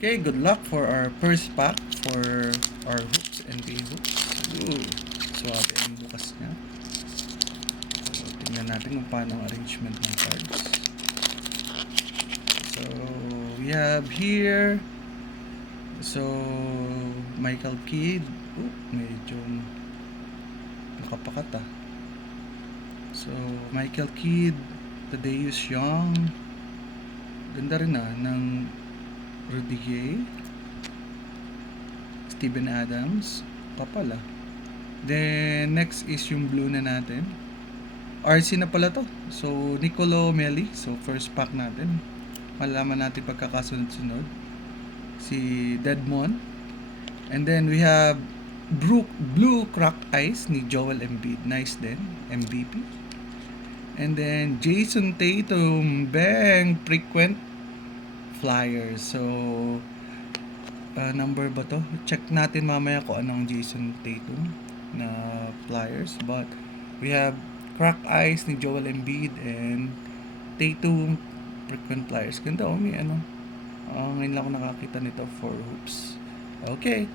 Okay, good luck for our first pack for our hoops, NBA hoops. Ooh, swabe ang bukas niya. So, tingnan natin kung paano ang arrangement ng cards. So, we have here, so, Michael Kidd. Ooh, medyo nakapakat ah. So, Michael Kidd, Thaddeus Young, ganda rin ng Rudy Gay, Steven Adams, papala. Then, next is yung blue na natin. RC na pala to. So, Nicolo Melli. So, first pack natin. Malaman natin pagkakasunod-sunod. Si Deadmon. And then, we have Blue Cracked Ice ni Joel Embiid. Nice din. MVP. And then, Jason Tatum. Bang! Frequent Flyers. So, number ba to? Check natin mamaya kung anong Jason Tatum na Flyers. But, we have Cracked Ice ni Joel Embiid and Tatum Frequent Flyers. Ganda, may ano. Ngayon lang ako nakakita nito for hoops. Okay.